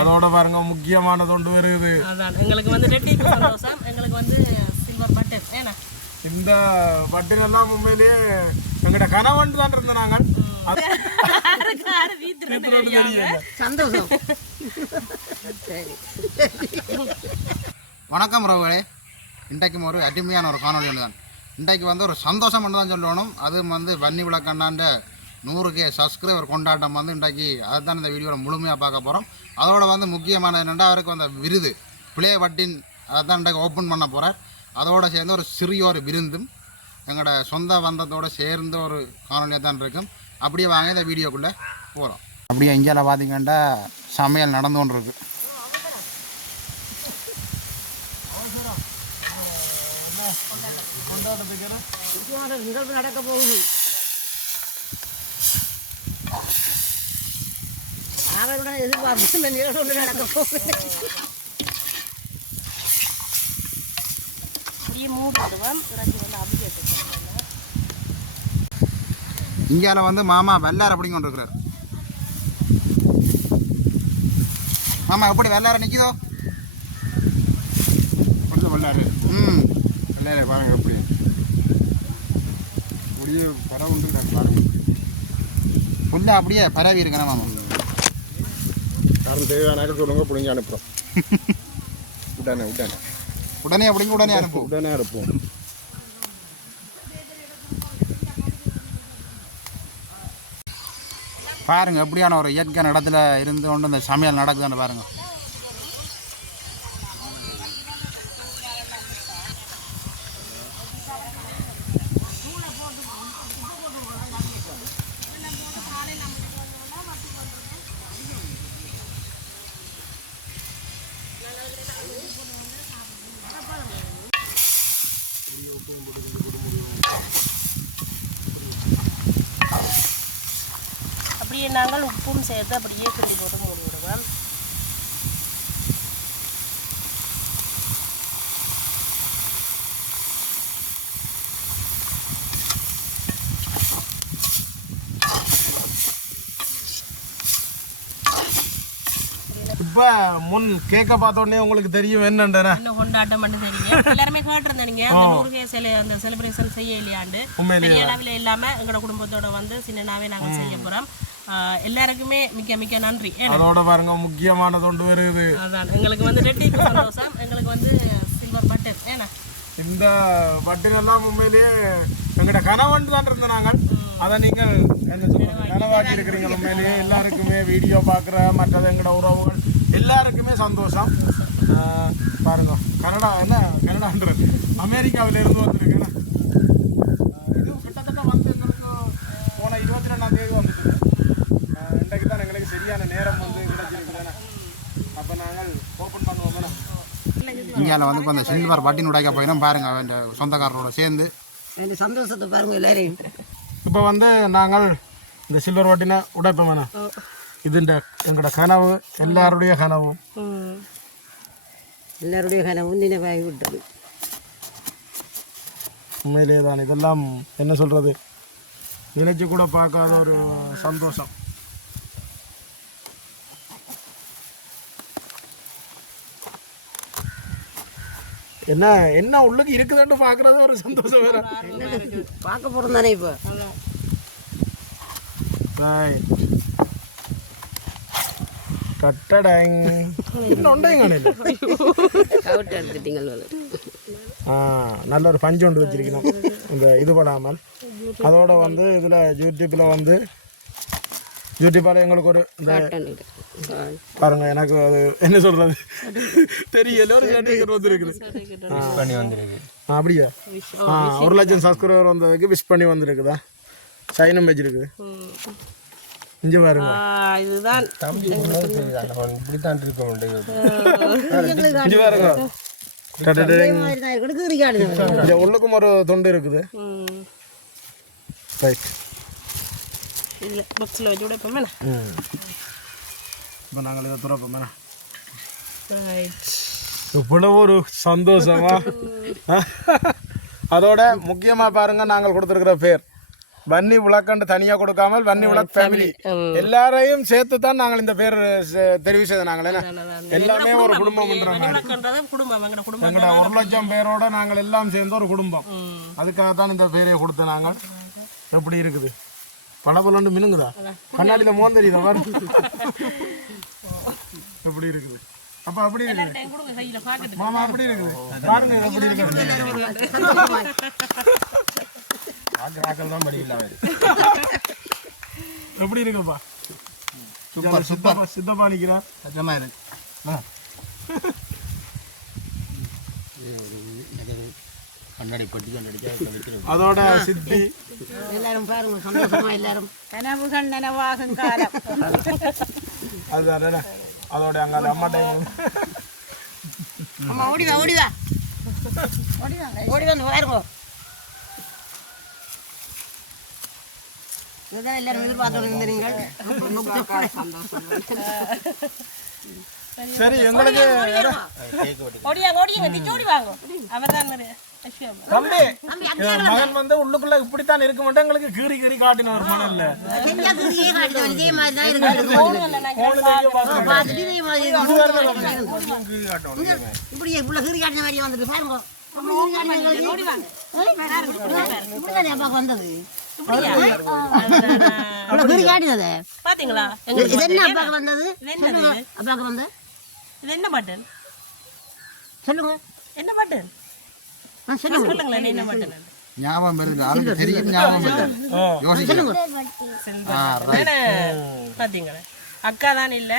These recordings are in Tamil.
அதோட பாருங்க முக்கியமானது ஒன்று வருது. அதான் எங்களுக்கு வந்து சந்தோஷம். எங்களுக்கு வந்து சில்வர் பட்டன் ஏன்னா? இந்த பட்டினெல்லாம் உண்மையிலேயே எங்கட கனவண்டு தான் இருந்த நாங்கள் அது சந்தோஷம். சரி. வணக்கம் ரவுகளே இன்றைக்கும் ஒரு அருமையான ஒரு காணொலி ஒன்று தான். இன்றைக்கு வந்து ஒரு சந்தோஷம் மட்டும் தான் சொல்லணும். அதுவும் வந்து வன்னி விளக்கண்ணாண்ட நூறு கே சப்ஸ்கிரைபர் கொண்டாட்டம் வந்து இன்றைக்கு அதை தான் இந்த வீடியோவில் முழுமையாக பார்க்க போகிறோம் அதோட வந்து முக்கியமானது என்னென்னா அவருக்கு வந்த விருது பிளே பட்டின் அதை தான் இன்றைக்கு ஓப்பன் பண்ண போகிறார் அதோட சேர்ந்து ஒரு சிறிய ஒரு விருந்தும் எங்களோட சொந்த பந்தத்தோட சேர்ந்து ஒரு காணொலியாக தான் இருக்கும். அப்படியே வாங்க இந்த வீடியோக்குள்ளே போகிறோம் அப்படியே இந்தியாவில் பார்த்தீங்கன்னா சமையல் நடந்து கொண்டு இருக்கு முக்கியமான நிகழ்வு நடக்க போகுது. அவருடன் எதிர்பார்ப்பு இந்த நிகழ்வு ஒன்று நடக்க போகுது அப்படியே மூடி விடுவோம். இறச்சி வந்து அபிஷேகம் இந்தியாவில் வந்து மாமா வெள்ளார அப்படிங்க கொண்டு இருக்கிறார். மாமா எப்படி வெள்ளார நிற்கிதோ கொஞ்சம் வெள்ளாரு. ம். வெள்ளாரு பாருங்க எப்படி அப்படியே பரவுண்டு பாருங்க. ஃபுல்லாக அப்படியே பரவி இருக்கணும் மாமா யாரும் தேவையான சொல்லுங்க பிடிங்க அனுப்புகிறோம் உடனே உடனே. உடனே அப்படிங்க உடனே அனுப்பும் உடனே அனுப்புவோம். பாருங்க எப்படியான ஒரு இயற்கையான இடத்துல இருந்து கொண்டு இந்த சமையல் நடக்குதுன்னு பாருங்க அப்படியே நாங்கள் உப்பும் சேர்த்து அப்படியே கிண்டி போட்டு மூடி விடுவோம். இப்போ முன் கேக்க பார்த்த உடனே உங்களுக்கு தெரியும் என்னண்டன இன்னும் கொண்டாட்டம் மட்டும் தெரியும் எல்லாருமே கேட்டிருந்தீங்க அந்த நூறு கே செல அந்த செலிப்ரேஷன் செய்ய இல்லையாண்டு பெரிய அளவில் இல்லாம எங்களோட குடும்பத்தோட வந்து சின்னனாவே நாங்கள் செய்ய போறோம். எல்லாருக்குமே மிக்க மிக்க நன்றி. அதோட பாருங்க முக்கியமானது ஒன்று வருது. அதான் எங்களுக்கு வந்து ரெட்டிக்கு சந்தோஷம். எங்களுக்கு வந்து சில்வர் பட்டன் ஏன்னா இந்த பட்டினெல்லாம் உண்மையிலேயே எங்கட கனவண்டு தான் இருந்த நாங்கள் அதை நீங்கள் என்ன சொல்றது கனவாக்கி இருக்கிறீங்க. உண்மையிலேயே. எல்லாருக்குமே வீடியோ பார்க்குற மற்றது எங்கட உறவுகள் எல்லாருக்குமே சந்தோஷம். பாருங்க கனடா என்ன கனடான்றது? அமெரிக்காவில இருந்து வந்திருக்கேன் இது கிட்டத்தட்ட வந்து எங்களுக்கு போன இருபத்தி ரெண்டாம் தேதி வந்துட்டு இன்றைக்கு தான் எங்களுக்கு சரியான நேரம் வந்து கிடைச்சிருக்கிறேன் அப்போ நாங்கள் ஓப்பன் பண்ணுவோம் இந்தியாவில் வந்து இப்போ அந்த சில்வர் பட்டின் உடைக்க போயிடும் பாருங்க அவன் சொந்தக்காரரோட சேர்ந்து. இந்த சந்தோஷத்தை பாருங்க எல்லாரையும். இப்போ வந்து நாங்கள் இந்த சில்வர் வாட்டினை உடைப்போம் வேணாம் இதுண்ட எங்களோட கனவு எல்லாருடைய கனவும் எல்லாருடைய கனவும் நினைவாகி விட்டது. உண்மையிலே தான் இதெல்லாம் என்ன சொல்கிறது நினைச்சு கூட பார்க்காத ஒரு சந்தோஷம். என்ன என்ன உள்ளுக்கு இருக்குதுன்னு பார்க்குறது ஒரு சந்தோஷம் வேற. பார்க்க போகிறோம் தானே இப்போ. கட்டடங். ஆ நல்ல ஒரு பஞ்சு ஒன்று வச்சிருக்கணும். இந்த இது படாமல் அதோட வந்து இதில் யூடியூப்பில் வந்து யூடியூப்பால் எங்களுக்கு ஒரு பாருங்க எனக்கு அது என்ன சொல்றது தெரியல ஒரு சர்டிஃபிகேட் வந்துருக்குது பண்ணி வந்திருக்கு ஆ, அப்படியா ஆ ஒரு லட்சம் சப்ஸ்கிரைபர் வந்ததுக்கு விஷ் பண்ணி வந்திருக்குதா சைனம் வச்சிருக்குது இங்கே பாருங்க இதுதான் இப்படித்தான் இருக்க முடியாது இங்கே பாருங்க இந்த உள்ளுக்கும் ஒரு தொண்டு இருக்குது. ரைட் இதுல பாக்ஸில் வச்சு விட ம் இப்போ நாங்கள் இதை துறப்போம் மேடம் ரைட் இவ்வளவு ஒரு சந்தோஷமா அதோட முக்கியமாக பாருங்க நாங்கள் கொடுத்துருக்கிற பேர் வன்னி விளக்கண்டு தனியா கொடுக்காமல் வன்னி விளக்கு ஃபேமிலி எல்லாரையும் சேர்த்து தான் நாங்கள் இந்த பேர் தெரிவு செய்த நாங்கள் எல்லாமே ஒரு குடும்பம் எங்கட ஒரு லட்சம் பேரோட நாங்கள் எல்லாம் சேர்ந்து ஒரு குடும்பம் அதுக்காக தான் இந்த பேரை கொடுத்த நாங்கள் எப்படி இருக்குது பணபுலண்டு மினுங்குதா? கண்ணாடியில மோன் தெரியுதா பாரு? எப்படி இருக்குது? அப்ப அப்படி இருக்குது. மாமா அப்படி இருக்குது. பாருங்க இது எப்படி இருக்குது. தான் படி இல்லாமல் எப்படி இருக்குப்பா? சூப்பர் சித்தப்பா சித்தப்பா நிக்கிறா சத்தியமாக இருக்கு. கண்ணாடி பட்டி கண்ணடிக்க வைக்கிறது அதோட சித்தி. எல்லாரும் பாருங்க சந்தோஷமா எல்லாரும். கனவுகள் நனவாகும் காலம். அதுதான் அதோட அங்க அந்த அம்மா டைம் அம்மா ஓடிவா ஓடிவா. ஓடி வந்து பாருங்க. இதுதான் எல்லாரும் எதிர்பார்த்து இருந்தீர்கள் சரி எங்களுக்கு. தம்பி மகன் வந்து உள்ளுக்குள்ள இப்படித்தான் இருக்க மாட்டேன். எங்களுக்கு கீறி கீறி காட்டின ஒரு மனம் இல்ல. இப்படி இப்படி கீறி காட்டின மாதிரி வந்துட்டு பாருங்க வந்தது? பாத்தீங்களா? இது என்ன அப்பாவுக்கு வந்தது? இது என்னது? இது? என்ன பட்டன் சொல்லுங்க. என்ன சொல்லுங்க. சொல்லுங்களேன் என்ன பட்டன் ஞாபகம் வருது அதுக்கு தெரியும் ஞாபகம் வருது. பாத்தீங்களா. அக்கா தான் இல்ல.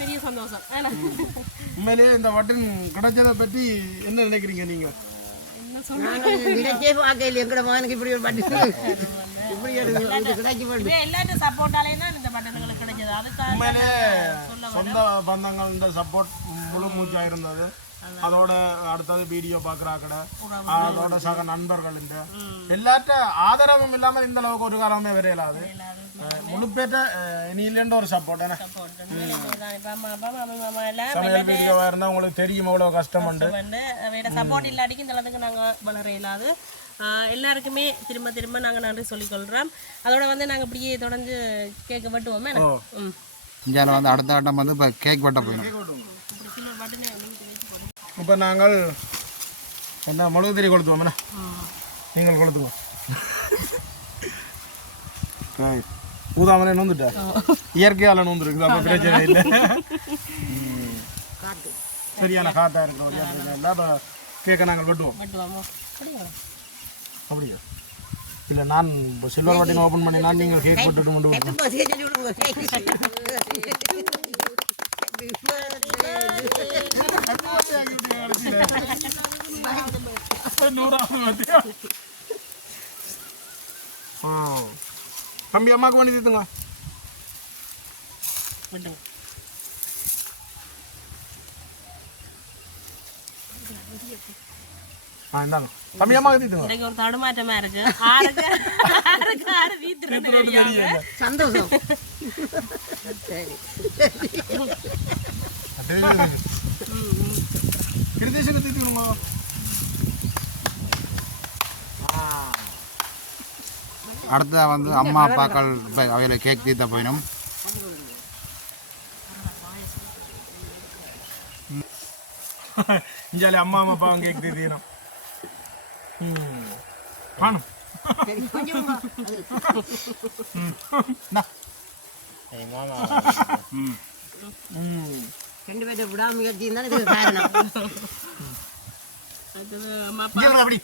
பெரிய சந்தோஷம். உண்மையிலேயே இந்த வட்டன் கிடைச்சதை பற்றி என்ன நினைக்கிறீங்க நீங்க? எங்கட மகனுக்கு இப்படி ஒரு பட்டி எல்லாரும் சப்போர்ட்டாலே தான் இந்த பட்டன்களுக்கு கிடைச்சது அதுக்காக சொந்த பந்தங்கள் இந்த சப்போர்ட் முழு மூச்சா இருந்தது. அதோட அடுத்தது வீடியோ பார்க்குறாக்கட அதோட சக நண்பர்கள் இந்த. எல்லாற்ற ஆதரவும் இல்லாமல் இந்த அளவுக்கு ஒரு காலமே வரையலாது. முழுப்பேற்ற இனியிலேண்ட ஒரு சப்போர்ட் சமையல் வீடியோவாக இருந்தால் உங்களுக்கு தெரியும் எவ்வளோ கஷ்டம் உண்டு சப்போர்ட் இல்லாட்டிக்கு இந்த அளவுக்கு நாங்கள் வளர இயலாது. ஆஹ் எல்லாருக்குமே திரும்ப திரும்ப நாங்கள் நன்றி சொல்லிக்கொள்கிறோம் அதோட வந்து நாங்கள் இப்படியே தொடர்ந்து கேட்க வெட்டுவோமே இந்தியாவில் வந்து அடுத்த ஆட்டம் வந்து இப்போ கேக் வெட்ட போயிடும். இப்போ நாங்கள் என்ன மிளகு திரி கொளுத்துவோம் நீங்கள் கொளுத்துவோம். ஊதாமலே நோந்துட்டா? இயற்கையால நோந்துருக்குது அப்போ பிரச்சனை இல்லை. சரியான காத்தா இருக்கு வழியா பிரச்சனை இல்லை அப்போ கேக்கை நாங்கள் வெட்டுவோமோ. அப்படியா? இல்லை நான் இப்போ சில்வர் பட்டின் ஓப்பன் பண்ணி நான் நீங்கள் கேக் போட்டுட்டு கொண்டு தம்பி அம்மாவுக்கு பண்ணி தீத்துங்க. வெட்டுங்க ஆ இந்தாங்க தம்பி அம்மாவுக்கு தீத்துங்க எனக்கு ஒரு தடுமாற்றமா இருக்கு ஆறுக்கு ஆறுக்கு ஆறு வீட்டு ரெண்டு தெரியாம சந்தோஷம் சரி கிருதேஷுக்கு தீத்துக்கணுங்க அடுத்த வந்து அம்மா அப்பாக்கள் அவையில கேக் தீத்த போயிடும் இஞ்சாலி அம்மா அம்மா அப்பா கேக் தீத்தீனம் ம் காணும் சரி கொஞ்சம் எங்கள் மாமா ம் ரெண்டு பேரும் விடாமுயற்சி இருந்தால் இதுக்கு காரணம் அப்படி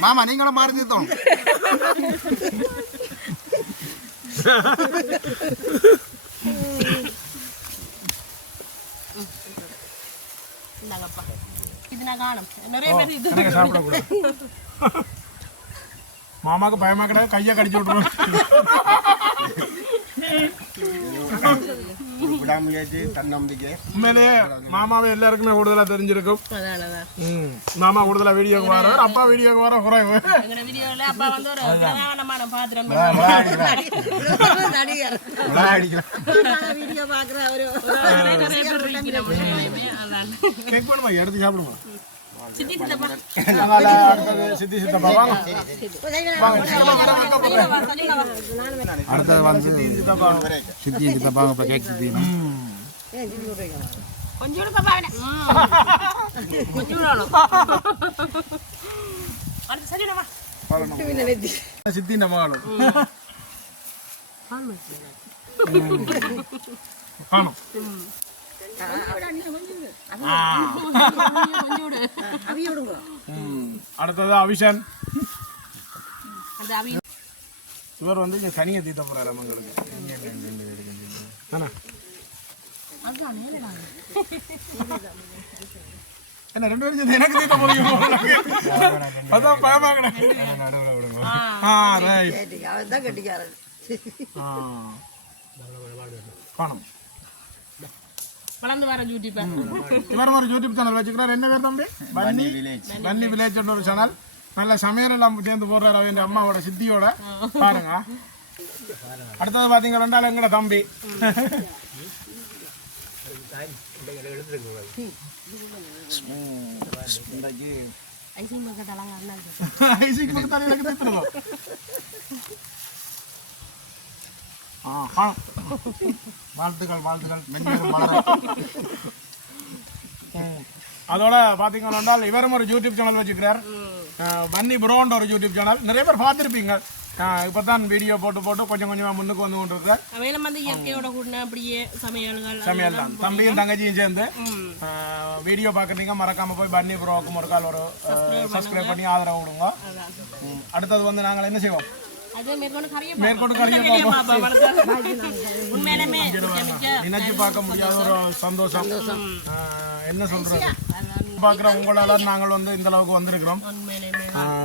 மாமா நீங்களும் மாறி தீர்த்தோம் இந்தாங்கப்பா இது நான் காணும்? நிறைய பேர் இது எனக்கு சாப்பிடக்கூடாது மாமாக்கு பயமா கிடையாது கையை கடிச்சு விட்டுருவோம் விடாமுயற்சி தன்னம்பிக்கை. உண்மையிலேயே மாமாவை எல்லாருக்குமே கூடுதலா தெரிஞ்சிருக்கும். மாமா கூடுதலா வீடியோக்கு வர அப்பா வீடியோக்கு வர குறைவு கேக் பண்ணுமா? எடுத்து சாப்பிடுமா? சித்தி சித்தப்பா அதனால அடுத்தது சித்தி சித்தப்பா வாங்க அடுத்தது வந்து சித்தப்பா சித்தி சித்தப்பாங்க இப்போ கேக் சித்தி கொஞ்சம் கொடுக்கப்பா கொஞ்சம் விடணும் அடுத்து சரி நம்ம சித்தி மகளும் காணும் ம். அடுத்தது அவிஷன் இவர் வந்து இங்க கனியை தீத்த போறாரு மங்களுக்கு ஆனா என்ன ரெண்டு பேரும் சேர்ந்து எனக்கு தீத்த போறீங்க அதான் பயமா கிடக்கு ஆ ரைட் அவன் தான் கட்டிக்காரன் ஆ காணும் வளர்ந்து வர யூடியூப்பா இவர் ஒரு யூடியூப் சேனல் வச்சுக்கிறார். என்ன பேர் தம்பி? பன்னி வில்லேஜ் பன்னி வில்லேஜ் ஒரு சேனல் நல்ல சமையல் எல்லாம் சேர்ந்து போடுறாரு அவன் அம்மாவோட சித்தியோட. பாருங்க. அடுத்தது பாத்தீங்க ரெண்டாள் எங்கட தம்பி. ஐசிங் பக்கத்தாலாங்க அண்ணா ஐசிக்கு பக்கத்தால எனக்கு காணும் வாழ்த்துக்கள் வாழ்த்துக்கள். மென்மேலும். அதோட பாத்தீங்கன்னா இவரும் ஒரு யூடியூப் சேனல் வச்சுக்கிறார். பன்னி ப்ரோன்ற ஒரு யூடியூப் சேனல் நிறைய பேர் பார்த்துருப்பீங்க. இப்போ தான் வீடியோ போட்டு போட்டு கொஞ்சம் கொஞ்சமாக முன்னுக்கு வந்து கொண்டு வந்து இயற்கையோட கூடின அப்படியே சமையல்கள் சமையல் தான். தம்பியும் தங்கச்சியும் சேர்ந்து வீடியோ பார்க்குறீங்க. மறக்காம போய் பன்னி ப்ரோவுக்கு ஒரு கால் ஒரு சப்ஸ்கிரைப் பண்ணி ஆதரவு கொடுங்க. ம். அடுத்தது வந்து நாங்கள் என்ன செய்வோம்? மேற்கொண்டு நினைச்சு பார்க்க முடியாத ஒரு சந்தோஷம். என்ன சொல்றது? பார்க்குற உங்களால நாங்கள் வந்து இந்த அளவுக்கு வந்திருக்கிறோம்.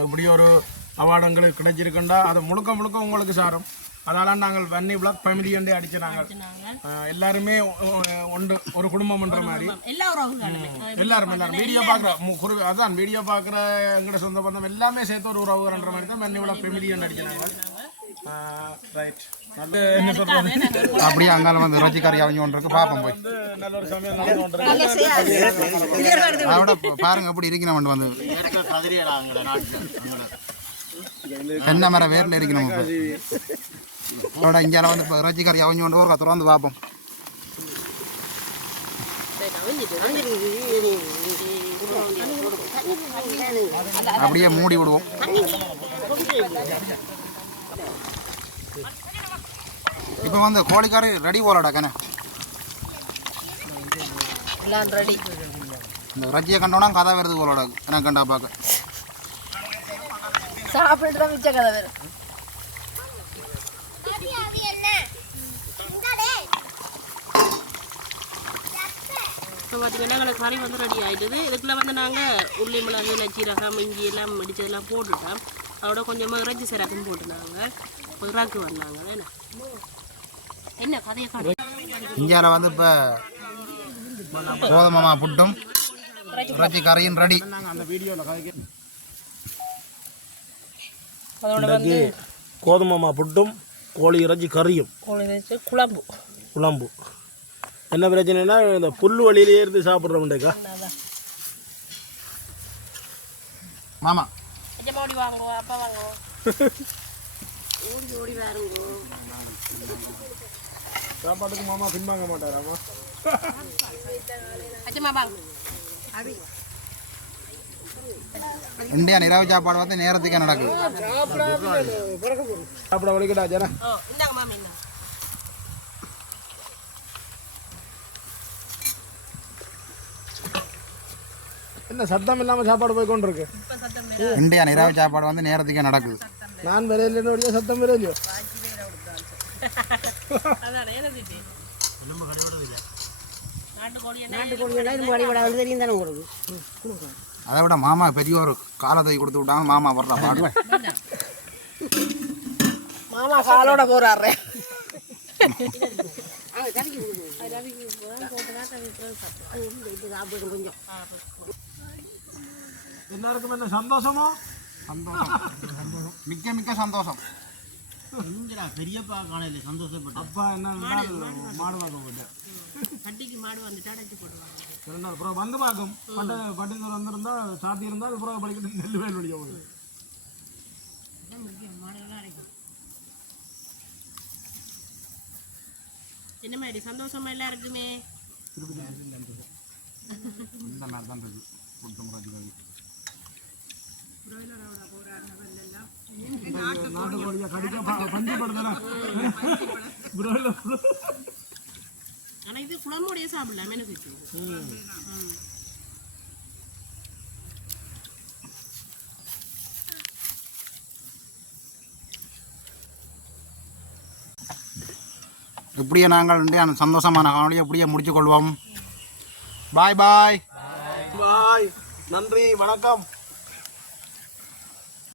இப்படி ஒரு அவார்டு எங்களுக்கு கிடைச்சிருக்குண்டா. அது முழுக்க முழுக்க உங்களுக்கு சாரும். அதனால நாங்கள் வன்னி பிளாக் ஃபேமிலி என்று அடிச்சு நாங்கள் நாங்கள் ஆஹ் எல்லாருமே ஒன்று ஒரு குடும்பம்ன்ற மாதிரி. எல்லாரும் எல்லாரும். வீடியோ பார்க்குற அதான் வீடியோ பார்க்குற எங்கட சொந்த பந்தம் எல்லாமே சேர்த்து ஒரு உறவுகள்ன்ற மாதிரி தான் வன்னி பிளாக் ஃபேமிலி என்று அடிக்கிறாங்க ரைட் அப்படியே அங்கால வந்து இறைச்சி கறி அவங்க ஒன்று இருக்கு பார்ப்போம் போய் வந்து பாருங்க. எப்படி இருக்கணும் வந்து தென்னை மரம் வேரில் இருக்கணும் அதோட இங்கால வந்து இப்போ இறைச்சி கறி அவங்க ஒன்று ஒரு திறந்து பார்ப்போம் அப்படியே மூடி விடுவோம் இப்போ வந்து கோழிக்கறி ரெடி போலடா கண்ணே இந்த இறைச்சியை கண்டோன்னா கதை வருது போலடா எனக்கு கண்டா பார்க்க சாப்பிட்டு மிச்ச கதை வேறு இப்போ பார்த்தீங்கன்னா எங்களுக்கு கறி வந்து ரெடி ஆயிடுது இதுக்குள்ள வந்து நாங்கள் உள்ளி மிளகு நச்சீரகம் இஞ்சி எல்லாம் இடிச்சதெல்லாம் போட்டுட்டோம். அதோட கொஞ்சமாக இறைச்சி சிறப்பும் போட்டுனாங்க இறாக்கு வந்தாங்க. என்ன? என்ன கதையை இந்தியாவில் வந்து இப்போ கோதுமை மாவு புட்டும் இறைச்சி கறியும் ரெடி அதோட வந்து கோதுமை மா புட்டும் கோழி இறைச்சி கறியும். கோழி குழம்பு. குழம்பு. என்ன பிரச்சனைனா இந்த புல் வழியிலே இருந்து சாப்பிட்றவன்டேக்கா. மாமா. ஓடி வாங்குவோம் அப்பா வாங்குவோம் சாப்பாட்டுக்கு மாமா பின்வாங்க மாட்டாராமா இந்தியா நிறவு சாப்பாடு வந்து நேரத்துக்கே நடக்குது. சாப்பிட வலிக்கடா ஜன ஓ இந்தாங்க மாமி இந்தாங்க என்ன சத்தம் இல்லாமல் சாப்பாடு போய் கொண்டு இருக்கு இப்போ சத்தம் வேற இந்தியா நிறவு சாப்பாடு வந்து நேரத்துக்கே நடக்குது. நான் வேற இல்லைன்னு சத்தம் வேற இல்லையோ அதை விட மாமா பெரிய ஒரு காலத்தை கொடுத்து விட்டாங்க மாமா வர்ற பாடு. மாமா காலோட போறாரு அங்க எல்லாருக்கும் என்ன சந்தோஷமோ சந்தோஷம் மிக்க மிக்க சந்தோஷம் பெரியப்பா காணையில சந்தோஷப்பட்டு அப்பா என்ன மாடு பார்க்க போயிட்டு கட்டிக்கு மாடு வந்துட்டு அடைச்சி போடுவாங்க அப்புறம் வந்து பார்க்கும் பட்டு பட்டு வந்திருந்தா சாத்தி இருந்தா அப்புறம் படிக்கிட்டு நெல் வேல் வழியாக போகுது என்ன மாதிரி சந்தோஷமா எல்லாருக்குமே இந்த மாதிரி தான் இருக்கு நாட்டுக்கோழியை கடிக்க பஞ்சு படுத்தல பிராய்லர் ஆனா இது குழம்போடைய சாப்பிடலாம் எனக்கு இப்படியே நாங்கள் வந்து அந்த சந்தோஷமான காணொலியை இப்படியே முடிச்சு கொள்வோம். பாய் பாய் பாய் நன்றி வணக்கம்.